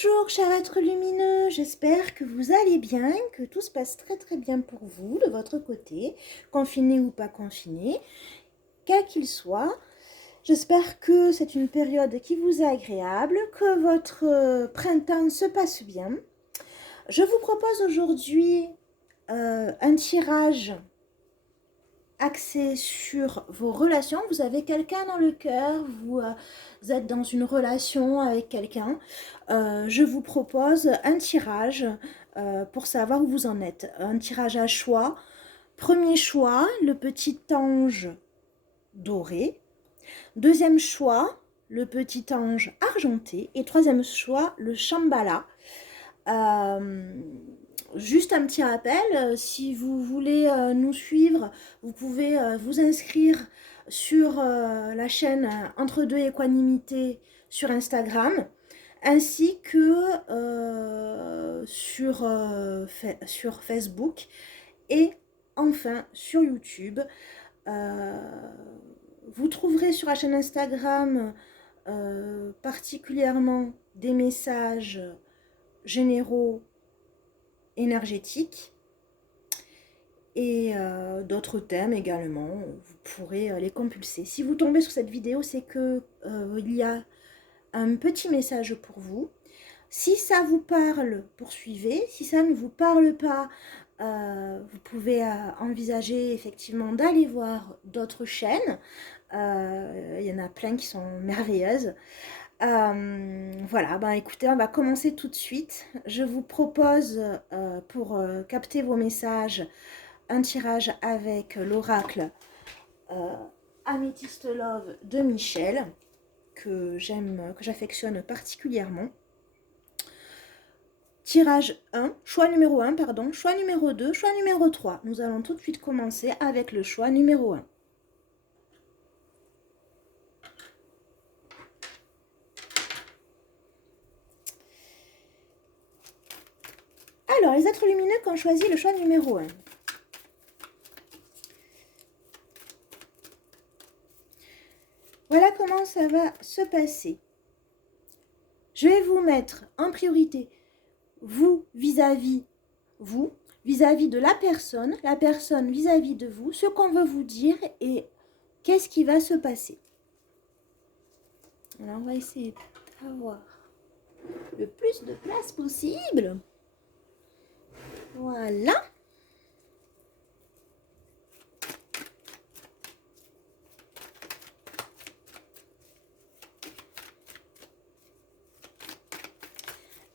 Bonjour chers êtres lumineux, j'espère que vous allez bien, que tout se passe très bien pour vous de votre côté, confiné ou pas confiné, quel qu'il soit. J'espère que c'est une période qui vous est agréable, que votre printemps se passe bien. Je vous propose aujourd'hui un tirage axé sur vos relations. Vous avez quelqu'un dans le cœur, vous êtes dans une relation avec quelqu'un. Je vous propose un tirage pour savoir où vous en êtes. Un tirage à choix. Premier choix, le petit ange doré. Deuxième choix, le petit ange argenté. Et troisième choix, le Shambhala. Juste un petit rappel, si vous voulez nous suivre, vous pouvez vous inscrire sur la chaîne Entre deux Équanimité sur Instagram, ainsi que sur Facebook et enfin sur YouTube. Vous trouverez sur la chaîne Instagram particulièrement des messages généraux énergétiques et d'autres thèmes également. Vous pourrez les compulser. Si vous tombez sur cette vidéo, c'est que il y a un petit message pour vous. Si ça vous parle, poursuivez. Si ça ne vous parle pas, vous pouvez envisager effectivement d'aller voir d'autres chaînes. Il y en a plein qui sont merveilleuses. Voilà, ben écoutez, on va commencer tout de suite. Je vous propose, pour capter vos messages, un tirage avec l'oracle Amethyst Love de Michel, que j'aime, que j'affectionne particulièrement. Tirage 1, choix numéro 1, pardon, choix numéro 2, choix numéro 3. Nous allons tout de suite commencer avec le choix numéro 1. Alors, les êtres lumineux qui ont choisi le choix numéro 1. Voilà comment ça va se passer. Je vais vous mettre en priorité vous vis-à-vis de la personne vis-à-vis de vous, ce qu'on veut vous dire et qu'est-ce qui va se passer. Alors, on va essayer d'avoir le plus de place possible. Voilà.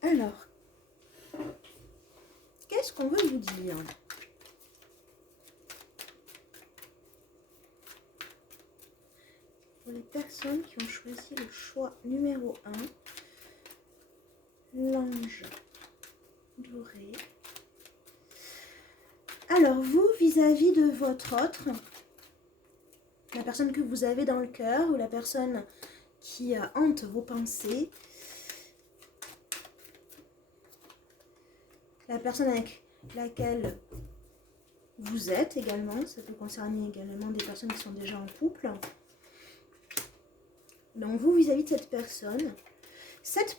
Alors, qu'est-ce qu'on veut vous dire? Pour les personnes qui ont choisi le choix numéro 1, l'ange doré. Alors, vous, vis-à-vis de votre autre, la personne que vous avez dans le cœur ou la personne qui hante vos pensées, la personne avec laquelle vous êtes également, ça peut concerner également des personnes qui sont déjà en couple. Donc vous, vis-à-vis de cette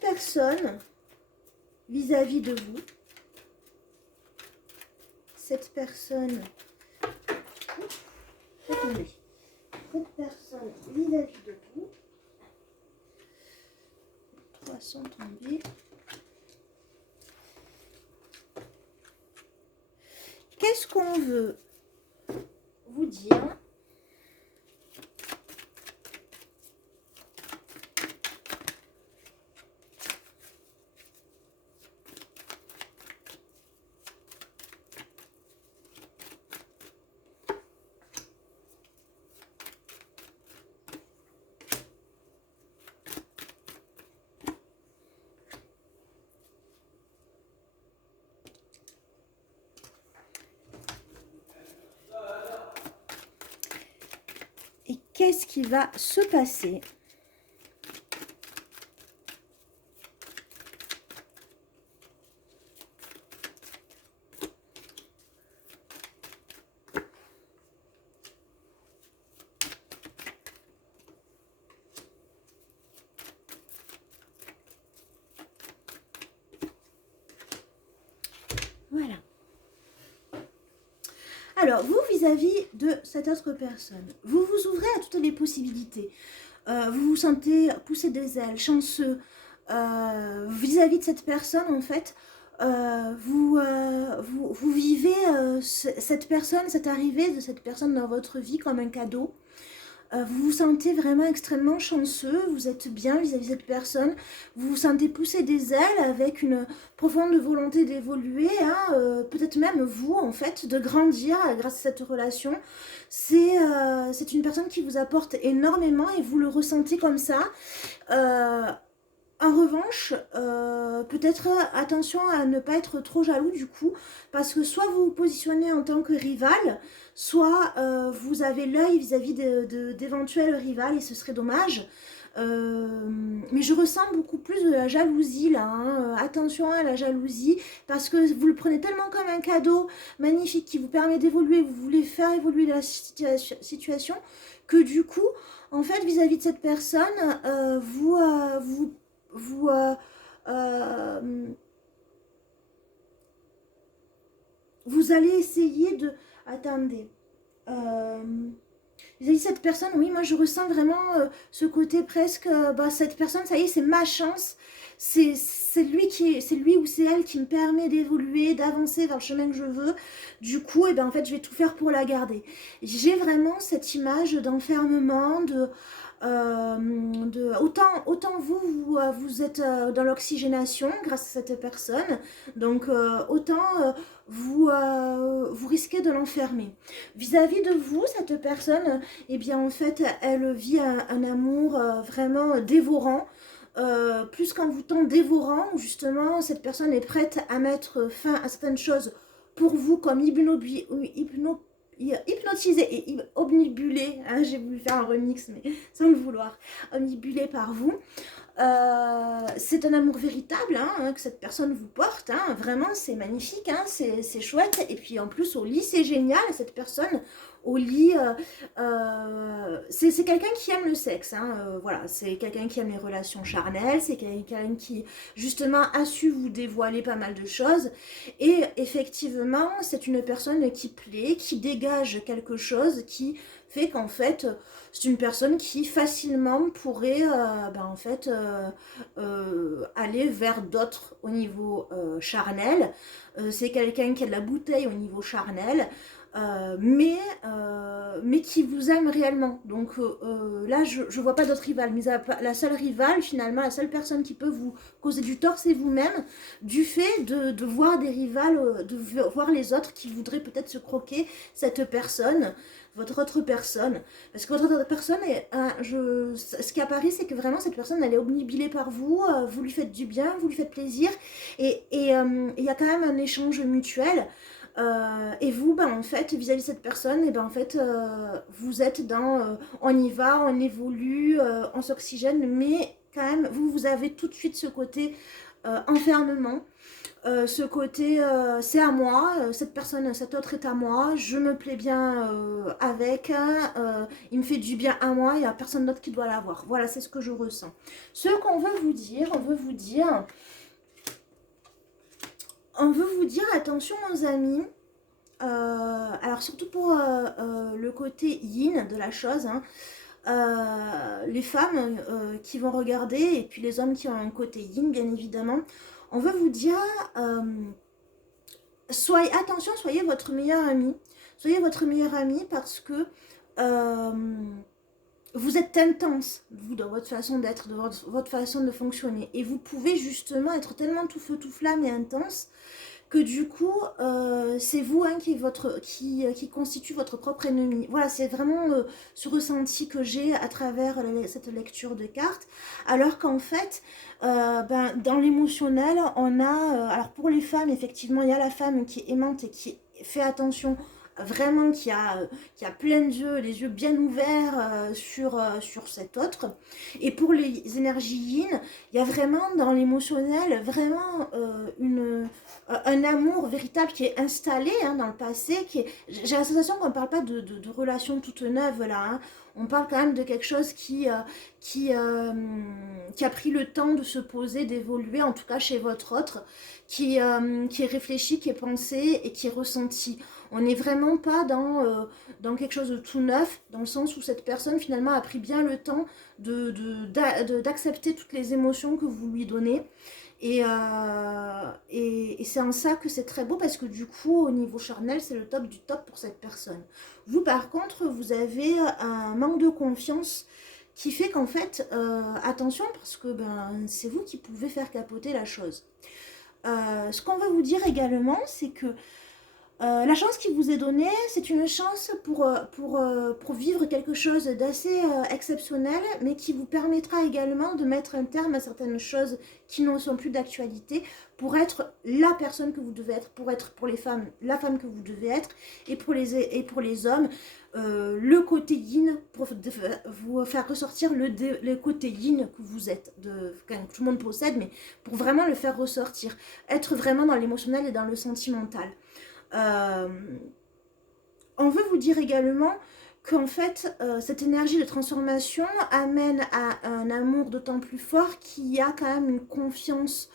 personne vis-à-vis de vous, cette personne vis-à-vis de vous, trois sont tombés. Qu'est-ce qu'on veut vous dire? Et qu'est-ce qui va se passer? Alors, vous, vis-à-vis de cette autre personne, vous vous ouvrez à toutes les possibilités. Vous vous sentez pousser des ailes, chanceux. Vis-à-vis de cette personne, en fait, vous vivez cette personne, cette arrivée de cette personne dans votre vie comme un cadeau. Vous vous sentez vraiment extrêmement chanceux, vous êtes bien vis-à-vis de cette personne, vous vous sentez pousser des ailes avec une profonde volonté d'évoluer, hein, peut-être même vous, en fait, de grandir grâce à cette relation. C'est une personne qui vous apporte énormément et vous le ressentez comme ça. Euh, En revanche, peut-être attention à ne pas être trop jaloux du coup, parce que soit vous vous positionnez en tant que rival, soit vous avez l'œil vis-à-vis d'éventuels rivales et ce serait dommage. Mais je ressens beaucoup plus de la jalousie là, hein. Attention à la jalousie, parce que vous le prenez tellement comme un cadeau magnifique qui vous permet d'évoluer, vous voulez faire évoluer la situation, que du coup, en fait, vis-à-vis de cette personne, vous, vous allez essayer de... Attendez. Vis-à-vis de cette personne, oui, moi je ressens vraiment ce côté presque... bah, cette personne, ça y est, c'est ma chance. C'est lui ou c'est elle qui me permet d'évoluer, d'avancer vers le chemin que je veux. Du coup, et ben, en fait, je vais tout faire pour la garder. J'ai vraiment cette image d'enfermement, autant vous êtes dans l'oxygénation grâce à cette personne, donc autant vous risquez de l'enfermer. Vis-à-vis de vous, cette personne, eh bien en fait, elle vit un amour vraiment dévorant, plus qu'en vous temps dévorant, où justement cette personne est prête à mettre fin à certaines choses pour vous, comme hypnotisé et omnibulé, hein, j'ai voulu faire un remix mais sans le vouloir, omnibulé par vous. C'est un amour véritable hein, que cette personne vous porte, hein, vraiment c'est magnifique, hein, c'est chouette, et puis en plus au lit c'est génial, cette personne au lit, c'est quelqu'un qui aime le sexe, hein, voilà, c'est quelqu'un qui aime les relations charnelles, c'est quelqu'un qui justement a su vous dévoiler pas mal de choses, et effectivement c'est une personne qui plaît, qui dégage quelque chose, qui fait qu'en fait c'est une personne qui facilement pourrait en fait aller vers d'autres au niveau charnel. C'est quelqu'un qui a de la bouteille au niveau charnel, mais qui vous aime réellement. Donc là, je vois pas d'autre rival. Mais la seule rivale, finalement, la seule personne qui peut vous causer du tort, c'est vous-même, du fait de voir des rivales, de voir les autres qui voudraient peut-être se croquer cette personne, votre autre personne. Parce que votre autre personne, ce qui apparaît, c'est que vraiment, cette personne, elle est obnubilée par vous, vous lui faites du bien, vous lui faites plaisir, et il y a quand même un échange mutuel. Et vous, en fait, vis-à-vis de cette personne, en fait, vous êtes dans on y va, on évolue, on s'oxygène, mais quand même, vous avez tout de suite ce côté enfermement, ce côté c'est à moi, cette personne, cet autre est à moi, je me plais bien avec, il me fait du bien à moi, il n'y a personne d'autre qui doit l'avoir. Voilà, c'est ce que je ressens. Ce qu'on veut vous dire, on veut vous dire, attention aux amis, alors surtout pour le côté yin de la chose, hein, les femmes qui vont regarder et puis les hommes qui ont un côté yin bien évidemment, on veut vous dire, attention, soyez votre meilleur ami. Soyez votre meilleur ami parce que vous êtes intense, vous, dans votre façon d'être, de votre façon de fonctionner. Et vous pouvez justement être tellement tout feu, tout flamme et intense que du coup, c'est vous hein, qui constitue votre propre ennemi. Voilà, c'est vraiment ce ressenti que j'ai à travers cette lecture de cartes. Alors qu'en fait, dans l'émotionnel, on a... alors pour les femmes, effectivement, il y a la femme qui est aimante et qui fait attention vraiment qui a plein d'yeux, les yeux bien ouverts sur cet autre. Et pour les énergies yin, il y a vraiment dans l'émotionnel vraiment un amour véritable qui est installé hein, dans le passé. J'ai la sensation qu'on ne parle pas de relations toutes neuves là. Hein. On parle quand même de quelque chose qui a pris le temps de se poser, d'évoluer, en tout cas chez votre autre, qui est réfléchi, qui est pensé et qui est ressenti. On n'est vraiment pas dans quelque chose de tout neuf, dans le sens où cette personne finalement a pris bien le temps d'accepter toutes les émotions que vous lui donnez. Et c'est en ça que c'est très beau, parce que du coup, au niveau charnel, c'est le top du top pour cette personne. Vous, par contre, vous avez un manque de confiance qui fait qu'en fait, attention, parce que c'est vous qui pouvez faire capoter la chose. Ce qu'on veut vous dire également, c'est que la chance qui vous est donnée, c'est une chance pour vivre quelque chose d'assez exceptionnel, mais qui vous permettra également de mettre un terme à certaines choses qui ne sont plus d'actualité, pour être la personne que vous devez être, pour les femmes, la femme que vous devez être, et pour les hommes, le côté yin, pour vous faire ressortir le côté yin que vous êtes, que tout le monde possède, mais pour vraiment le faire ressortir, être vraiment dans l'émotionnel et dans le sentimental. On veut vous dire également qu'en fait, cette énergie de transformation amène à un amour d'autant plus fort, qu'il y a quand même une confiance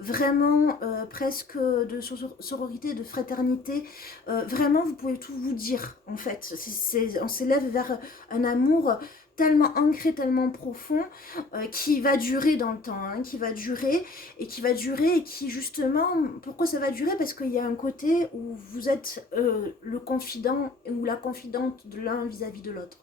vraiment presque de sororité, de fraternité. Vraiment, vous pouvez tout vous dire, en fait. On s'élève vers un amour tellement ancré, tellement profond, qui va durer dans le temps, hein, qui va durer, et qui justement, pourquoi ça va durer? Parce qu'il y a un côté où vous êtes le confident ou la confidente de l'un vis-à-vis de l'autre.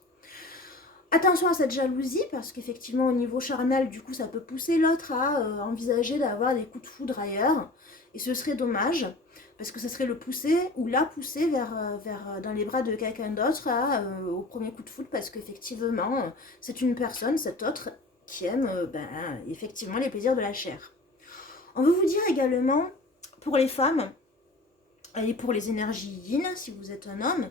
Attention à cette jalousie, parce qu'effectivement au niveau charnel, du coup ça peut pousser l'autre à envisager d'avoir des coups de foudre ailleurs, et ce serait dommage, parce que ça serait le pousser ou la pousser dans les bras de quelqu'un d'autre au premier coup de foudre, parce qu'effectivement c'est une personne, cet autre, qui aime effectivement les plaisirs de la chair. On veut vous dire également, pour les femmes et pour les énergies yin, si vous êtes un homme,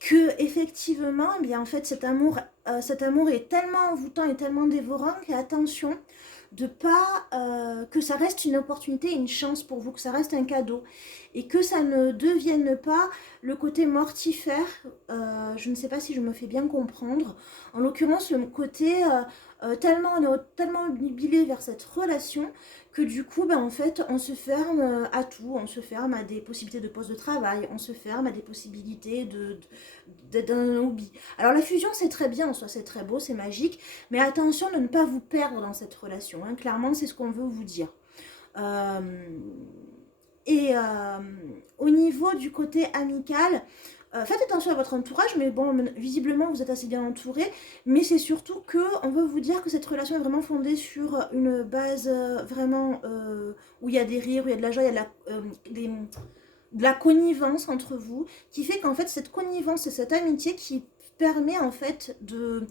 que effectivement, eh bien, en fait, cet amour est tellement envoûtant et tellement dévorant, qu'attention de pas que ça reste une opportunité, une chance pour vous, que ça reste un cadeau, et que ça ne devienne pas le côté mortifère. Je ne sais pas si je me fais bien comprendre. En l'occurrence, le côté tellement obnubilé vers cette relation, que du coup, en fait, on se ferme à tout. On se ferme à des possibilités de poste de travail, on se ferme à des possibilités d'un hobby. Alors la fusion, c'est très bien en soi, c'est très beau, c'est magique, mais attention de ne pas vous perdre dans cette relation, hein. Clairement, c'est ce qu'on veut vous dire. Au niveau du côté amical, faites attention à votre entourage, mais bon, visiblement vous êtes assez bien entouré, mais c'est surtout que on veut vous dire que cette relation est vraiment fondée sur une base vraiment où il y a des rires, où il y a de la joie, il y a de la connivence entre vous, qui fait qu'en fait cette connivence et cette amitié qui permet en fait de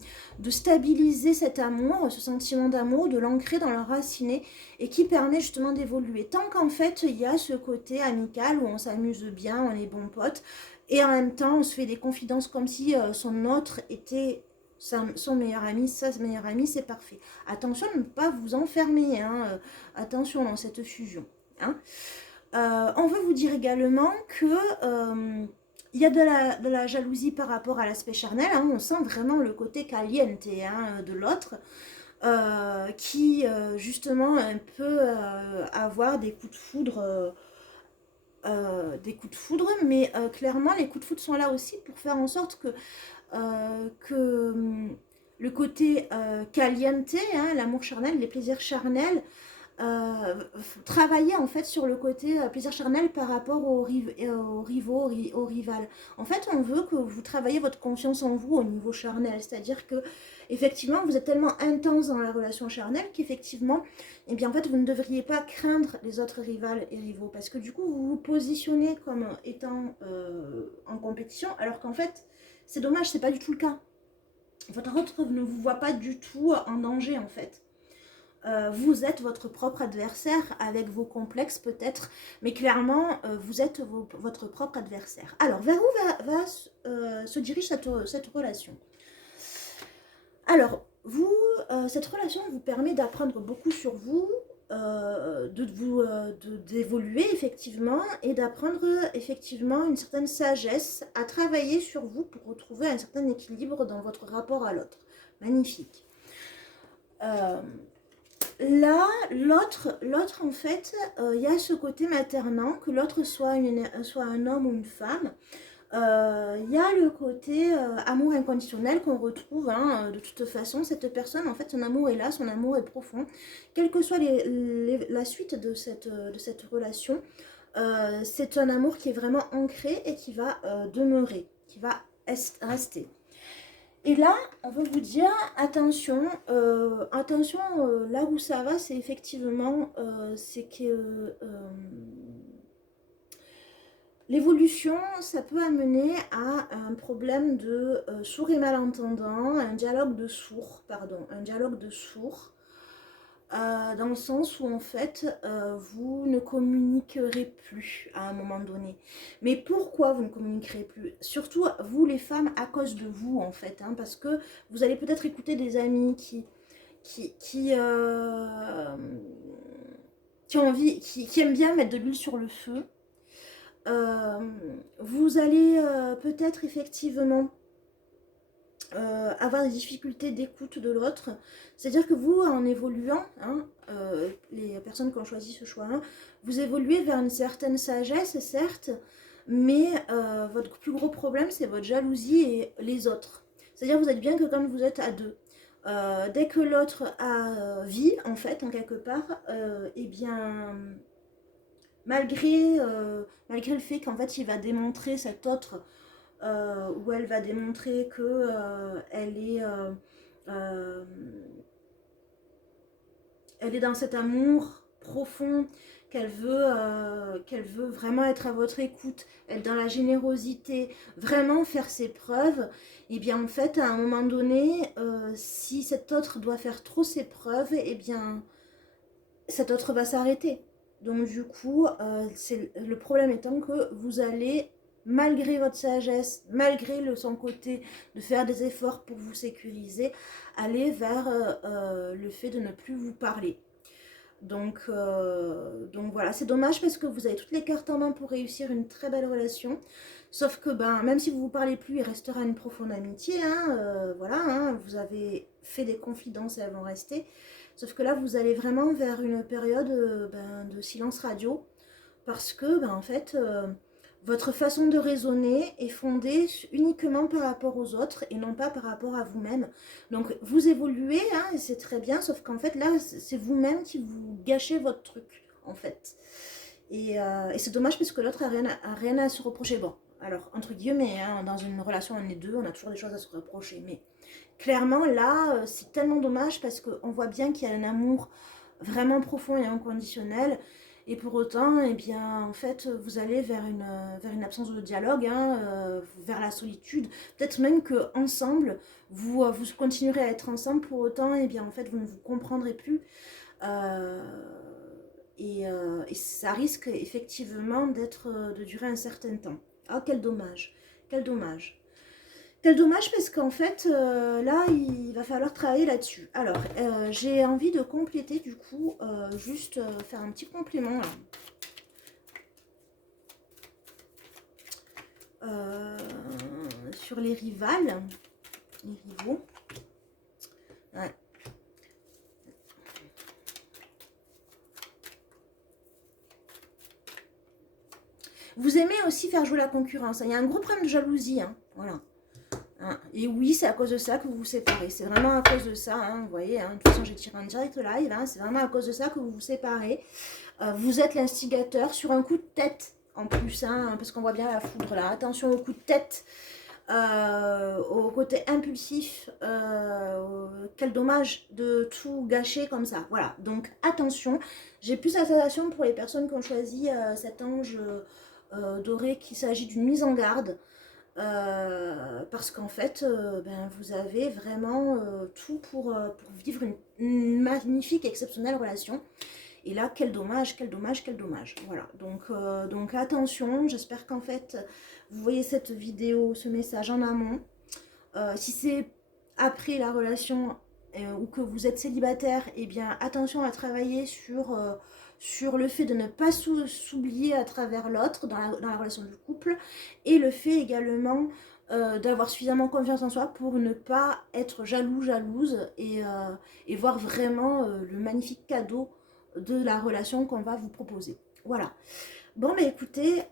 stabiliser cet amour, ce sentiment d'amour, de l'ancrer dans la racinée, et qui permet justement d'évoluer. Tant qu'en fait il y a ce côté amical où on s'amuse bien, on est bons potes, et en même temps on se fait des confidences comme si son autre était son meilleur ami, sa meilleure amie, c'est parfait. Attention de ne pas vous enfermer, hein, attention dans cette fusion, hein. On veut vous dire également que il y a de la jalousie par rapport à l'aspect charnel, hein. On sent vraiment le côté caliente, hein, de l'autre, qui justement peut avoir des coups de foudre, mais clairement les coups de foudre sont là aussi pour faire en sorte que le côté caliente, hein, l'amour charnel, les plaisirs charnels, travailler en fait sur le côté plaisir charnel par rapport aux rivaux, aux rivales. En fait, on veut que vous travaillez votre confiance en vous au niveau charnel, c'est-à-dire que effectivement vous êtes tellement intense dans la relation charnelle qu'effectivement, eh bien en fait vous ne devriez pas craindre les autres rivales et rivaux, parce que du coup vous vous positionnez comme étant en compétition, alors qu'en fait c'est dommage, c'est pas du tout le cas. Votre autre ne vous voit pas du tout en danger en fait. Vous êtes votre propre adversaire, avec vos complexes peut-être, mais clairement vous êtes votre propre adversaire. Alors vers où se dirige cette relation? Alors cette relation vous permet d'apprendre beaucoup sur vous, d'évoluer effectivement, et d'apprendre effectivement une certaine sagesse, à travailler sur vous pour retrouver un certain équilibre dans votre rapport à l'autre. Magnifique. Là, l'autre en fait, il y a ce côté maternant, que l'autre soit un homme ou une femme. Il y a le côté amour inconditionnel qu'on retrouve, hein, de toute façon. Cette personne, en fait, son amour est là, son amour est profond. Quelle que soit la suite de cette relation, c'est un amour qui est vraiment ancré et qui va demeurer, qui va rester. Et là, on veut vous dire, attention, attention, là où ça va, c'est effectivement, c'est que l'évolution, ça peut amener à un problème de sourd et malentendant, un dialogue de sourds, pardon, un dialogue de sourds, dans le sens où en fait vous ne communiquerez plus à un moment donné. Mais pourquoi vous ne communiquerez plus? Surtout vous les femmes, à cause de vous en fait, hein, parce que vous allez peut-être écouter des amis qui, qui aiment bien mettre de l'huile sur le feu. Vous allez peut-être effectivement avoir des difficultés d'écoute de l'autre. C'est-à-dire que vous, en évoluant, hein, les personnes qui ont choisi ce choix-là, vous évoluez vers une certaine sagesse, certes, mais votre plus gros problème, c'est votre jalousie et les autres. C'est-à-dire vous êtes bien que quand vous êtes à deux, dès que l'autre a vie, en fait, en quelque part, eh bien, malgré le fait qu'en fait, il va démontrer cet autre où elle va démontrer que euh, elle est dans cet amour profond, qu'elle veut vraiment être à votre écoute, être dans la générosité, vraiment faire ses preuves. Et bien en fait, à un moment donné, si cet autre doit faire trop ses preuves, et bien cet autre va s'arrêter. Donc du coup, le problème étant que vous allez, malgré votre sagesse, malgré son côté de faire des efforts pour vous sécuriser, aller vers le fait de ne plus vous parler. Donc voilà, c'est dommage parce que vous avez toutes les cartes en main pour réussir une très belle relation. Sauf que même si vous ne vous parlez plus, il restera une profonde amitié. Hein, voilà, hein, vous avez fait des confidences et elles vont rester. Sauf que là, vous allez vraiment vers une période de silence radio. Parce que, en fait, votre façon de raisonner est fondée uniquement par rapport aux autres et non pas par rapport à vous-même. Donc, vous évoluez, hein, et c'est très bien, sauf qu'en fait, là, c'est vous-même qui vous gâchez votre truc, en fait. Et c'est dommage parce que l'autre a rien à se reprocher. Bon, alors, entre guillemets, hein, dans une relation, on est deux, on a toujours des choses à se reprocher. Mais clairement, là, c'est tellement dommage parce qu'on voit bien qu'il y a un amour vraiment profond et inconditionnel. Et pour autant, eh bien, en fait, vous allez vers une absence de dialogue, hein, vers la solitude. Peut-être même qu'ensemble, vous continuerez à être ensemble, pour autant, eh bien, en fait, vous ne vous comprendrez plus. Euh, et ça risque effectivement de durer un certain temps. Ah, quel dommage, quel dommage. Quel dommage parce qu'en fait, là, il va falloir travailler là-dessus. Alors, j'ai envie de compléter du coup, juste faire un petit complément là. Sur les rivales, les rivaux. Ouais. Vous aimez aussi faire jouer la concurrence. Il y a un gros problème de jalousie, hein. Voilà. Hein. Et oui, c'est à cause de ça que vous vous séparez. C'est vraiment à cause de ça, hein, vous voyez. Hein. De toute façon, j'ai tiré un direct live. Hein, c'est vraiment à cause de ça que vous vous séparez. Vous êtes l'instigateur sur un coup de tête en plus, hein, parce qu'on voit bien la foudre là. Attention au coup de tête, au côté impulsif. Quel dommage de tout gâcher comme ça. Voilà, donc attention. J'ai plus la sensation pour les personnes qui ont choisi cet ange doré qu'il s'agit d'une mise en garde. Parce qu'en fait, vous avez vraiment tout pour vivre une magnifique, exceptionnelle relation. Et là, quel dommage, quel dommage, quel dommage. Voilà, donc attention, j'espère qu'en fait, vous voyez cette vidéo, ce message en amont. Si c'est après la relation ou que vous êtes célibataire, eh bien attention à travailler sur le fait de ne pas s'oublier à travers l'autre dans la relation du couple, et le fait également d'avoir suffisamment confiance en soi pour ne pas être jaloux, jalouse et voir vraiment le magnifique cadeau de la relation qu'on va vous proposer. Voilà. Bon, bah écoutez,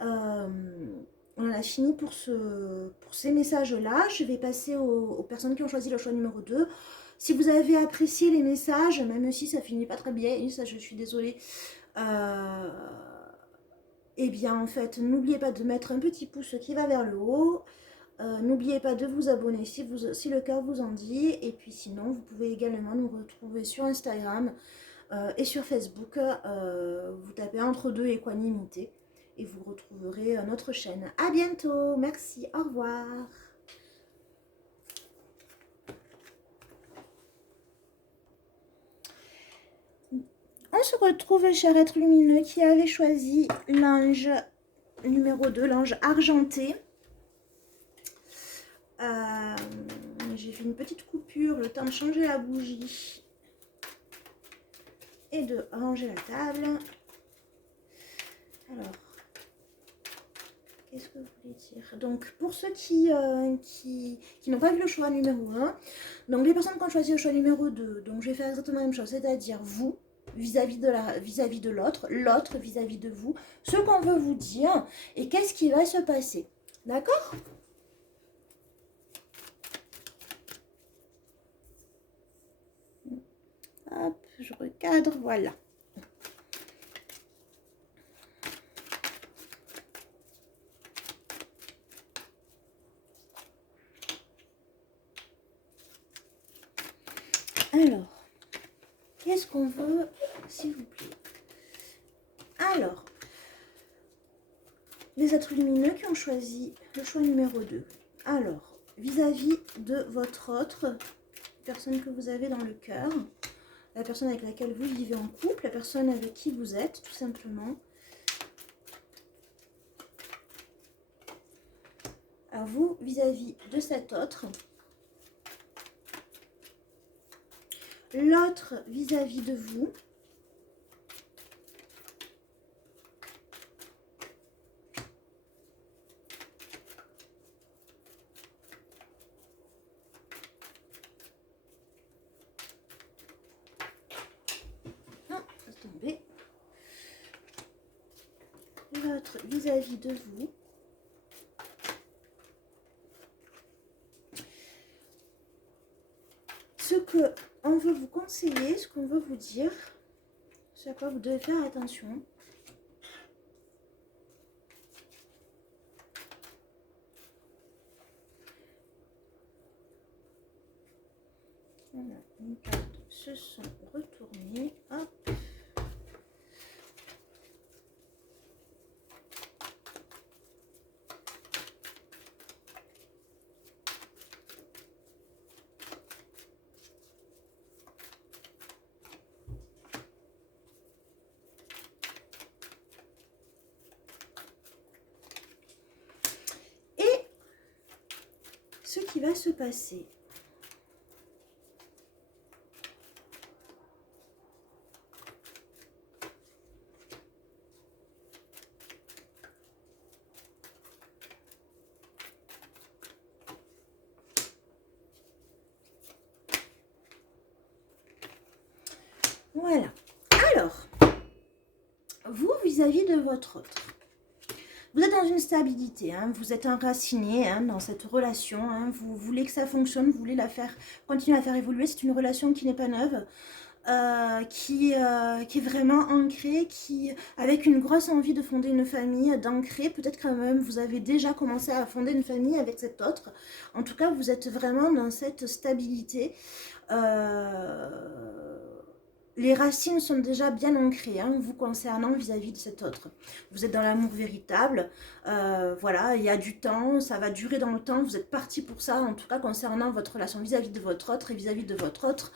on a fini pour ces messages-là. Je vais passer aux personnes qui ont choisi le choix numéro 2. Si vous avez apprécié les messages, même si ça finit pas très bien, ça je suis désolée, eh bien en fait, n'oubliez pas de mettre un petit pouce qui va vers le haut. N'oubliez pas de vous abonner si le cœur vous en dit. Et puis sinon, vous pouvez également nous retrouver sur Instagram et sur Facebook. Vous tapez entre deux équanimité et vous retrouverez notre chaîne. À bientôt, merci, au revoir. On se retrouve, cher être lumineux, qui avait choisi l'ange numéro 2, l'ange argenté. J'ai fait une petite coupure, le temps de changer la bougie et de ranger la table. Alors, qu'est-ce que vous voulez dire? Donc, pour ceux qui n'ont pas vu le choix numéro 1, donc les personnes qui ont choisi le choix numéro 2, donc je vais faire exactement la même chose, c'est-à-dire vous, vis-à-vis de l'autre, l'autre vis-à-vis de vous, ce qu'on veut vous dire et qu'est-ce qui va se passer. D'accord? Hop, je recadre, voilà. Alors, qu'est-ce qu'on veut, s'il vous plaît? Alors, les êtres lumineux qui ont choisi le choix numéro 2. Alors, vis-à-vis de votre autre personne que vous avez dans le cœur, la personne avec laquelle vous vivez en couple, la personne avec qui vous êtes, tout simplement. À vous, vis-à-vis de cet autre. L'autre vis-à-vis de vous. L'autre vis-à-vis de vous. Ce qu'on veut vous conseiller, ce qu'on veut vous dire, ce à quoi vous devez faire attention. Voilà, une carte se sont retournées. Hop. Ce qui va se passer. Voilà. Alors, vous vis-à-vis de votre autre. Vous êtes dans une stabilité, hein, vous êtes enraciné dans cette relation, vous voulez que ça fonctionne, vous voulez continuer à faire évoluer. C'est une relation qui n'est pas neuve, qui est vraiment ancrée, avec une grosse envie de fonder une famille, d'ancrer. Peut-être quand même vous avez déjà commencé à fonder une famille avec cet autre. En tout cas, vous êtes vraiment dans cette stabilité. Les racines sont déjà bien ancrées, vous concernant vis-à-vis de cet autre. Vous êtes dans l'amour véritable, voilà, il y a du temps, ça va durer dans le temps, vous êtes parti pour ça, en tout cas concernant votre relation vis-à-vis de votre autre et vis-à-vis de votre autre.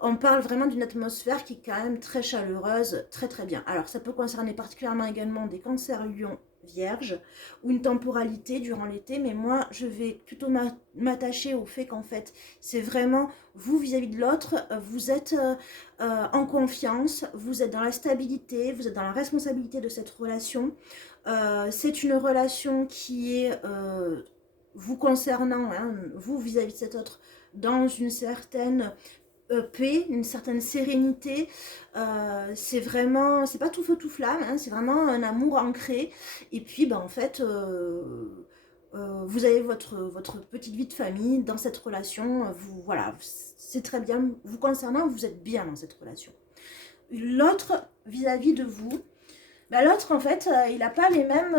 On parle vraiment d'une atmosphère qui est quand même très chaleureuse, très très bien. Alors ça peut concerner particulièrement également des cancers lions vierges ou une temporalité durant l'été, mais moi je vais plutôt m'attacher au fait qu'en fait c'est vraiment vous vis-à-vis de l'autre, vous êtes en confiance, vous êtes dans la stabilité, vous êtes dans la responsabilité de cette relation. C'est une relation qui est vous concernant, hein, vous vis-à-vis de cet autre, dans une certaine paix, une certaine sérénité. C'est vraiment, c'est pas tout feu tout flamme, hein, c'est vraiment un amour ancré. Et puis ben, en fait, vous avez votre petite vie de famille dans cette relation. Vous, voilà, c'est très bien. Vous concernant, vous êtes bien dans cette relation. L'autre, vis-à-vis de vous, ben, l'autre en fait, il n'a pas les mêmes...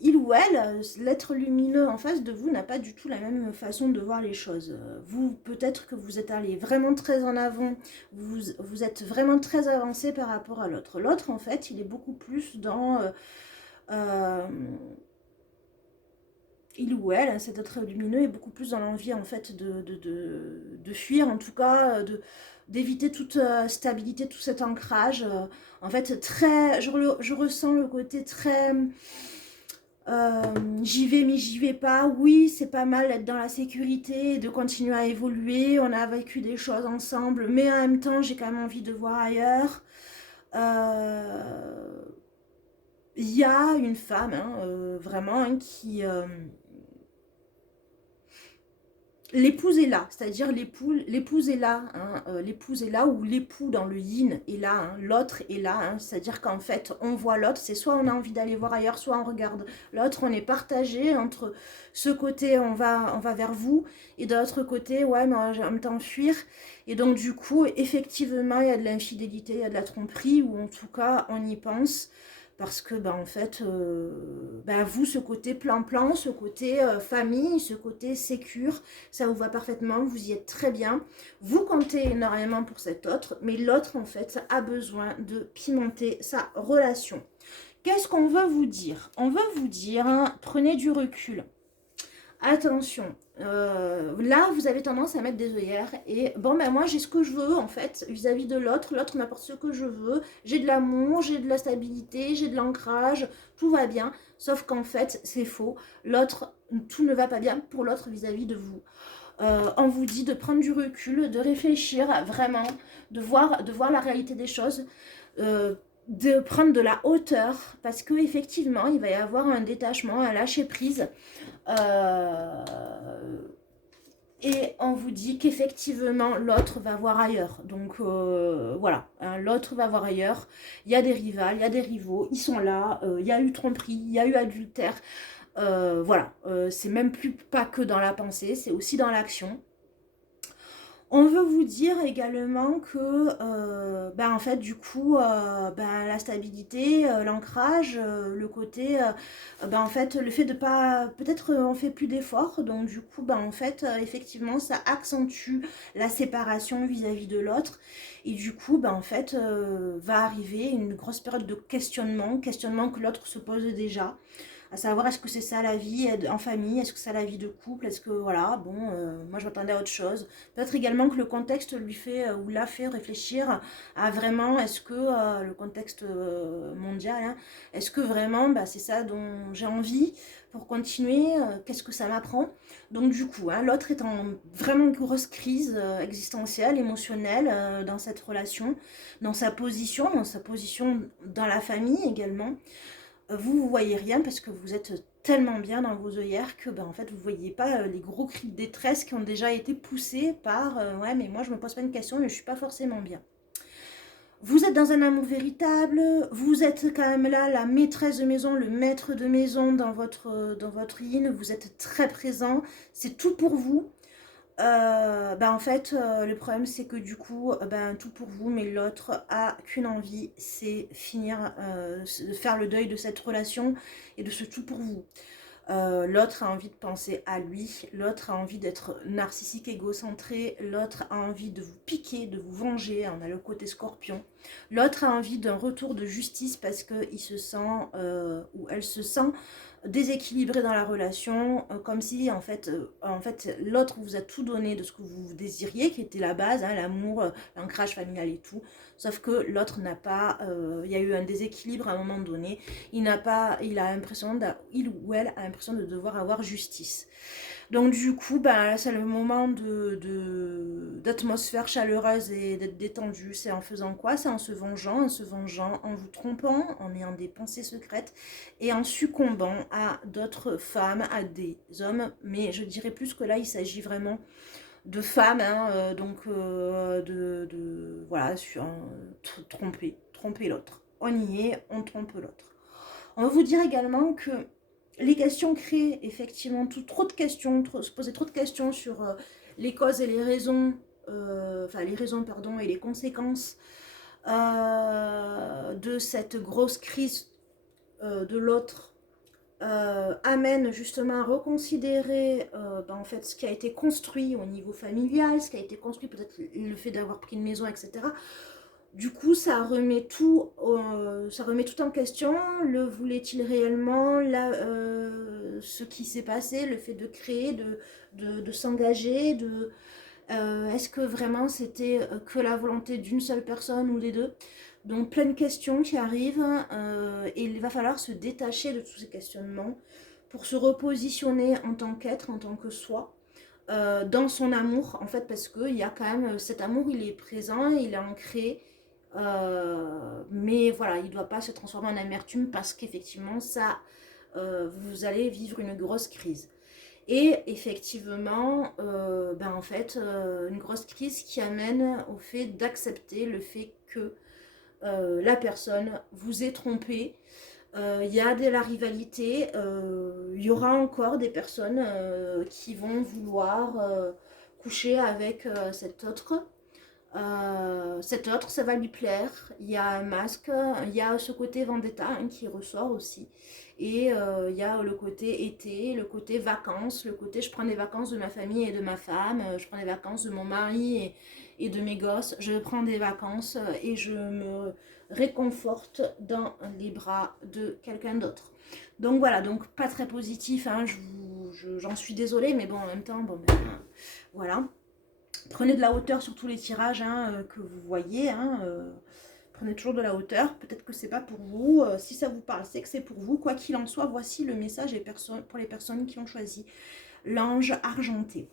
il ou elle, l'être lumineux en face de vous n'a pas du tout la même façon de voir les choses. Vous, peut-être que vous êtes allé vraiment très en avant, vous êtes vraiment très avancé par rapport à l'autre. L'autre, en fait, il est beaucoup plus dans... euh, il ou elle, hein, cet être lumineux, est beaucoup plus dans l'envie, en fait, de fuir, en tout cas, d'éviter toute stabilité, tout cet ancrage. En fait, très, je ressens le côté très... j'y vais mais j'y vais pas. Oui, c'est pas mal d'être dans la sécurité, de continuer à évoluer. On a vécu des choses ensemble, mais en même temps, j'ai quand même envie de voir ailleurs. Il y a une femme, hein, vraiment, hein, qui... l'épouse est là, c'est-à-dire l'épouse est là, hein, l'épouse est là, ou l'époux dans le yin est là, hein, l'autre est là, hein, c'est-à-dire qu'en fait on voit l'autre, c'est soit on a envie d'aller voir ailleurs, soit on regarde l'autre, on est partagé entre ce côté on va vers vous, et de l'autre côté ouais mais j'ai en même temps fuir, et donc du coup effectivement il y a de l'infidélité, il y a de la tromperie, ou en tout cas on y pense. Parce que, ben, en fait, ben, vous, ce côté plan-plan, ce côté famille, ce côté sécure, ça vous va parfaitement, vous y êtes très bien. Vous comptez énormément pour cet autre, mais l'autre, en fait, a besoin de pimenter sa relation. Qu'est-ce qu'on veut vous dire? On veut vous dire, hein, prenez du recul. Attention, là vous avez tendance à mettre des œillères et bon ben moi j'ai ce que je veux en fait vis-à-vis de l'autre, l'autre m'apporte ce que je veux, j'ai de l'amour, j'ai de la stabilité, j'ai de l'ancrage, tout va bien, sauf qu'en fait c'est faux, l'autre, tout ne va pas bien pour l'autre vis-à-vis de vous. On vous dit de prendre du recul, de réfléchir vraiment, de voir la réalité des choses, de prendre de la hauteur, parce que effectivement il va y avoir un détachement, un lâcher prise. Euh, et on vous dit qu'effectivement l'autre va voir ailleurs. Donc voilà, hein, l'autre va voir ailleurs. Il y a des rivales, il y a des rivaux, ils sont là. Il y a eu tromperie, il y a eu adultère. Voilà, c'est même plus pas que dans la pensée, c'est aussi dans l'action. On veut vous dire également que, ben en fait, du coup, ben, la stabilité, l'ancrage, le côté, ben en fait, le fait de pas, peut-être on fait plus d'efforts, donc du coup, ben en fait, effectivement, ça accentue la séparation vis-à-vis de l'autre, et du coup, ben en fait, va arriver une grosse période de questionnement, questionnement que l'autre se pose déjà. À savoir, est-ce que c'est ça la vie en famille, est-ce que c'est la vie de couple, est-ce que voilà, bon, moi je m'attendais à autre chose. Peut-être également que le contexte lui fait ou l'a fait réfléchir à vraiment, est-ce que le contexte mondial, hein, est-ce que vraiment bah, c'est ça dont j'ai envie pour continuer, qu'est-ce que ça m'apprend. Donc du coup, hein, l'autre est en vraiment grosse crise existentielle, émotionnelle dans cette relation, dans sa position dans la famille également. Vous voyez rien parce que vous êtes tellement bien dans vos œillères que ben, en fait vous voyez pas les gros cris de détresse qui ont déjà été poussés par ouais mais moi je me pose pas une question mais je suis pas forcément bien. Vous êtes dans un amour véritable, vous êtes quand même là la maîtresse de maison, le maître de maison dans votre yin, vous êtes très présent, c'est tout pour vous. Ben en fait, le problème c'est que du coup, ben tout pour vous, mais l'autre a qu'une envie, c'est finir, de faire le deuil de cette relation et de ce tout pour vous. L'autre a envie de penser à lui, l'autre a envie d'être narcissique, égocentré, l'autre a envie de vous piquer, de vous venger, on a le côté scorpion. L'autre a envie d'un retour de justice parce qu'il se sent, ou elle se sent déséquilibré dans la relation, comme si en fait l'autre vous a tout donné de ce que vous désiriez, qui était la base, hein, l'amour, l'ancrage familial et tout, sauf que l'autre n'a pas, il y a eu un déséquilibre à un moment donné, il a l'impression, il ou elle a l'impression de devoir avoir justice. Donc du coup, bah, c'est le moment d'atmosphère chaleureuse et d'être détendu. C'est en faisant quoi? C'est en se vengeant, en vous trompant, en ayant des pensées secrètes et en succombant à d'autres femmes, à des hommes. Mais je dirais plus que là, il s'agit vraiment de femmes, hein, voilà, tromper l'autre. On y est, on trompe l'autre. On va vous dire également que les questions créent effectivement trop de questions, se poser trop de questions sur les causes et les raisons, les raisons, pardon, et les conséquences de cette grosse crise de l'autre amène justement à reconsidérer en fait ce qui a été construit au niveau familial, ce qui a été construit, peut-être le fait d'avoir pris une maison, etc. Du coup, ça remet tout en question. Le voulait-il réellement, ce qui s'est passé, le fait de créer, de s'engager, est-ce que vraiment c'était que la volonté d'une seule personne ou des deux? Donc plein de questions qui arrivent et il va falloir se détacher de tous ces questionnements pour se repositionner en tant qu'être, en tant que soi, dans son amour en fait, parce qu'il y a quand même cet amour, il est présent, il est ancré, mais voilà, il ne doit pas se transformer en amertume parce qu'effectivement ça, vous allez vivre une grosse crise. Et effectivement, en fait, une grosse crise qui amène au fait d'accepter le fait que la personne vous ait trompé. Il y a de la rivalité, il y aura encore des personnes qui vont vouloir coucher avec cet autre, ça va lui plaire. Il y a un masque, il y a ce côté vendetta hein, qui ressort aussi. Et il y a le côté été, le côté vacances, le côté je prends des vacances de ma famille et de ma femme, je prends des vacances de mon mari et de mes gosses, je prends des vacances et je me réconforte dans les bras de quelqu'un d'autre. Donc voilà, donc pas très positif, hein, j'en suis désolée, mais bon en même temps, voilà. Prenez de la hauteur sur tous les tirages hein, que vous voyez. Hein, prenez toujours de la hauteur. Peut-être que c'est pas pour vous. Si ça vous parle, c'est que c'est pour vous. Quoi qu'il en soit, voici le message pour les personnes qui ont choisi l'ange argenté.